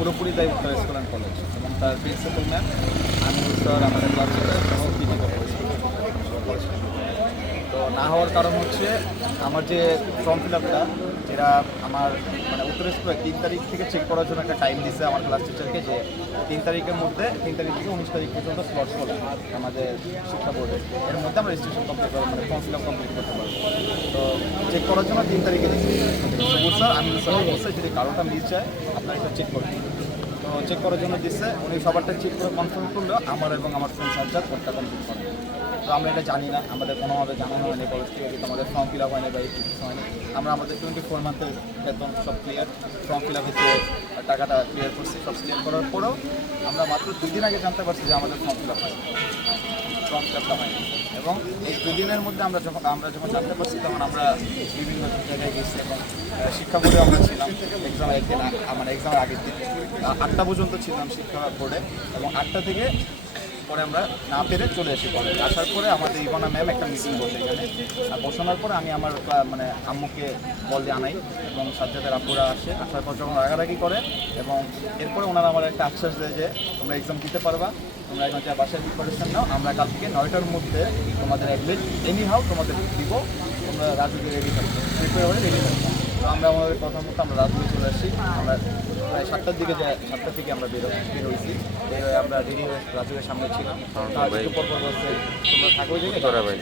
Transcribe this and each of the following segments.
পুরোপুরি দায়ী Uttara school and college এবং তার প্রিন্সিপাল ম্যাম আমিনুল স্যার আমাদের ক্লাস টিচার এবং প্রিন্সিপাল তো না হওয়ার কারণ হচ্ছে আমার যে ফর্ম ফিল আপটা যেটা আমার মানে উত্তর স্কুলে 3 তারিখ থেকে চেক করার জন্য একটা টাইম দিচ্ছে আমার ক্লাস টিচারকে যে 3 তারিখের মধ্যে 3 তারিখ থেকে 19 তারিখ পর্যন্ত স্লট খোলা আমাদের শিক্ষা বোর্ডে এর মধ্যে আমরা রেজিস্ট্রেশন কমপ্লিট করবো মানে ফর্ম ফিল আপ কমপ্লিট করতে পারবো তো চেক করার জন্য 3 তারিখে দিচ্ছি সবুজ স্যার আমি স্যার বলছে যদি কারোটা মিস যায় আপনারা এটা চেক করবেন তো চেক করার জন্য দিচ্ছে উনি সবারটা চেক করে কনফার্ম করলেও আমার এবং আমার ফ্রেন্ড সাজ্জাদ কোর্টটা কমপ্লিট করে তো আমরা এটা জানি না আমাদের কোনোভাবে জানানো হয়নি কলেজ থেকে কিন্তু আমাদের ফর্ম ফিল আপ হয়নি বা এই কিছু হয়নি আমরা আমাদের 24 মান্থের বেতন সব ক্লিয়ার ফর্ম ফিল আপ হচ্ছে টাকাটা ক্লিয়ার করছি সব ক্লিয়ার করার পরেও আমরা মাত্র 2 দিন আগে জানতে পারছি যে আমাদের ফর্ম ফিল আপ হয় ফর্ম ফিল আপটা হয়নি এবং এই 2 দিনের মধ্যে আমরা যখন জানতে পারছি তখন আমরা বিভিন্ন জায়গায় গেছি এবং শিক্ষা বোর্ডে আমরা ছিলাম এক্সামের একদিন মানে এক্সামের আগের দিন 8টা পর্যন্ত ছিলাম শিক্ষা বোর্ডে এবং 8টা থেকে পরে আমরা না পেরে চলে এসে কলেজ আসার পরে আমাদের ইভানা ম্যাম একটা মিটিং বসে এখানে আর বসানোর পরে আমি আমার মানে আম্মুকে বল দিয়ে আনাই এবং সাজ্জাদের আব্বুরা আসার পর যখন রাগারাগি করে এবং এরপরে ওনারা আমার একটা আশ্বাস দেয় যে তোমরা এক্সাম দিতে পারবা তোমরা এখন যা বাসায় প্রিপারেশন নাও আমরা কাল থেকে 9টার মধ্যে তোমাদের অ্যাডমিট এনি হাউ তোমাদের দিব তোমরা রাজুকে রেডি থাকবে প্রিপেয়ার হয়ে রেডি থাকবে তো আমরা আমাদের কথা মতো আমরা রাজুকে চলে আসি আমরা প্রায় 7টার দিকে আমরা বের হয়েছি আমরা রেডি হয়ে রাজুকের সামনে ছিলাম একটু পর বলছে তোমরা থাকো ভাই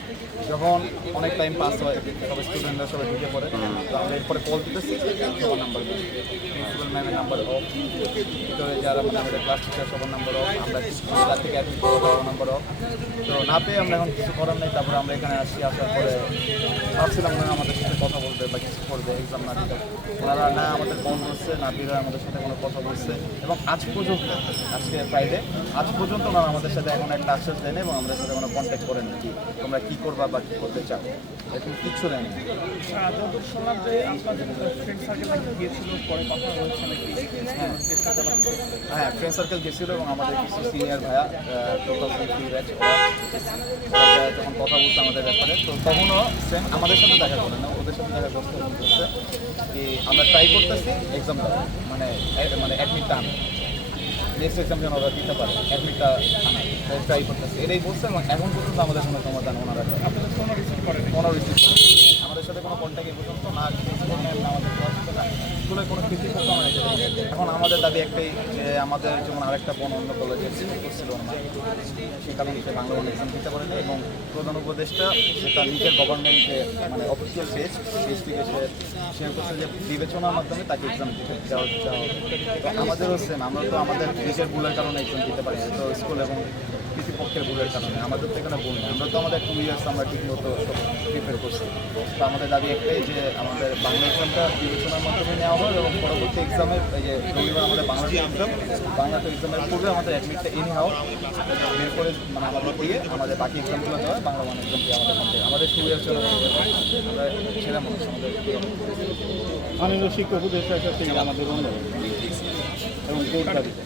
যখন অনেক টাইম পাস হয় সব স্টুডেন্টরা সবাই ঢুকে পড়ে তো আমরা এরপরে কল দিতেছি সবার নাম্বার প্রিন্সিপাল ম্যামের নাম্বার অফ ভিতরে যারা মানে আমাদের ক্লাস টিচার সবার নাম্বার অফ আমরা রাত থেকে অ্যাডমিট করবো নাম্বার অফ তো না পেয়ে আমরা এখন কিছু করার নেই তারপরে আমরা এখানে আসার পরে ভাবছিলাম না আমাদের সাথে কথা বলবে বা কিছু করবে এক্সাম না দিতে ওনারা না আমাদের কল করছে না দিলে আমাদের সাথে কোনো কথা বলছে এবং আজ পর্যন্ত আজকে ফ্রাইডে আজ পর্যন্ত ওনারা আমাদের সাথে এখন একটা আশ্বাস দেয়নি এবং আমাদের সাথে কোনো কন্ট্যাক্ট করেন কি তোমরা কী করবা বা কী করতে চাও এখন কিচ্ছু দেয়নি যতদূর শুনলাম যে আপনাদের ফ্রেন্ড সার্কেল গিয়েছিল পরে কথা হয়েছে নাকি হ্যাঁ ফ্রেন্ড সার্কেল গেছিলো এবং আমাদের কিছু সিনিয়র ভাইয়া 2003 ব্যাচ যখন কথা বলছে আমাদের ব্যাপারে তো তখনও সেম আমাদের সাথে দেখা করে না ওদের সাথে দেখা করতে বলছে কি আমরা ট্রাই করতেছি এক্সাম দেওয়া মানে অ্যাডমিটটা আনা নেক্সট এক্সাম যেন ওরা দিতে পারে অ্যাডমিটটা আনা ট্রাই করতেছি এটাই বলছে এবং এখন পর্যন্ত আমাদের কোনো সমাধান ওনারা আপনাদের কোনো রিসিভ করেন আমাদের সাথে কোনো কন্ট্যাক্ট পর্যন্ত না আমাদের স্কুলে কোনো কিছু করতে আমরা এখন আমাদের দাবি একটাই যে আমাদের যেমন আরেকটা বোন অন্য কলেজে করছিল সে কারণে সে বাংলা বোন এক্সাম দিতে পারেনি এবং প্রধান উপদেষ্টা সে তার নিজের গভর্নমেন্টে মানে অফিসিয়াল পেজ থেকে সে শেয়ার করছে যে বিবেচনার মাধ্যমে তাকে এক্সাম দিতে দেওয়া তো আমাদেরও সেম আমরা তো আমাদের নিজের ভুলের কারণে এক্সাম দিতে পারি তো স্কুল এবং কৃষিপক্ষের ভুলের কারণে আমাদের তো এখানে ভুল নেই আমরা তো আমাদের 2 ইয়ার্স আমরা ঠিক মতো প্রিপেয়ার করছি তো আমাদের দাবি একটাই যে আমাদের বাংলা এক্সামটা বিবেচনার মাধ্যমে নেওয়া হয় এবং পরবর্তী এক্সামের এই যে রবিবার আমাদের বাংলাতে এক্সামের পূর্বে আমাদের অ্যাডমিটটা ইনি হাও বের করে মানে আমাদের দিয়ে আমাদের বাকি এক্সামগুলো দেওয়া বাংলা ওয়ান এক্সাম দিয়ে আমাদের 2 ইয়ার্স জন্য আমরা সেরা মানুষ আমাদের মাননীয় শিক্ষক উপদেষ্টার সাথে আমাদের এবং কোর্ট দাবিতে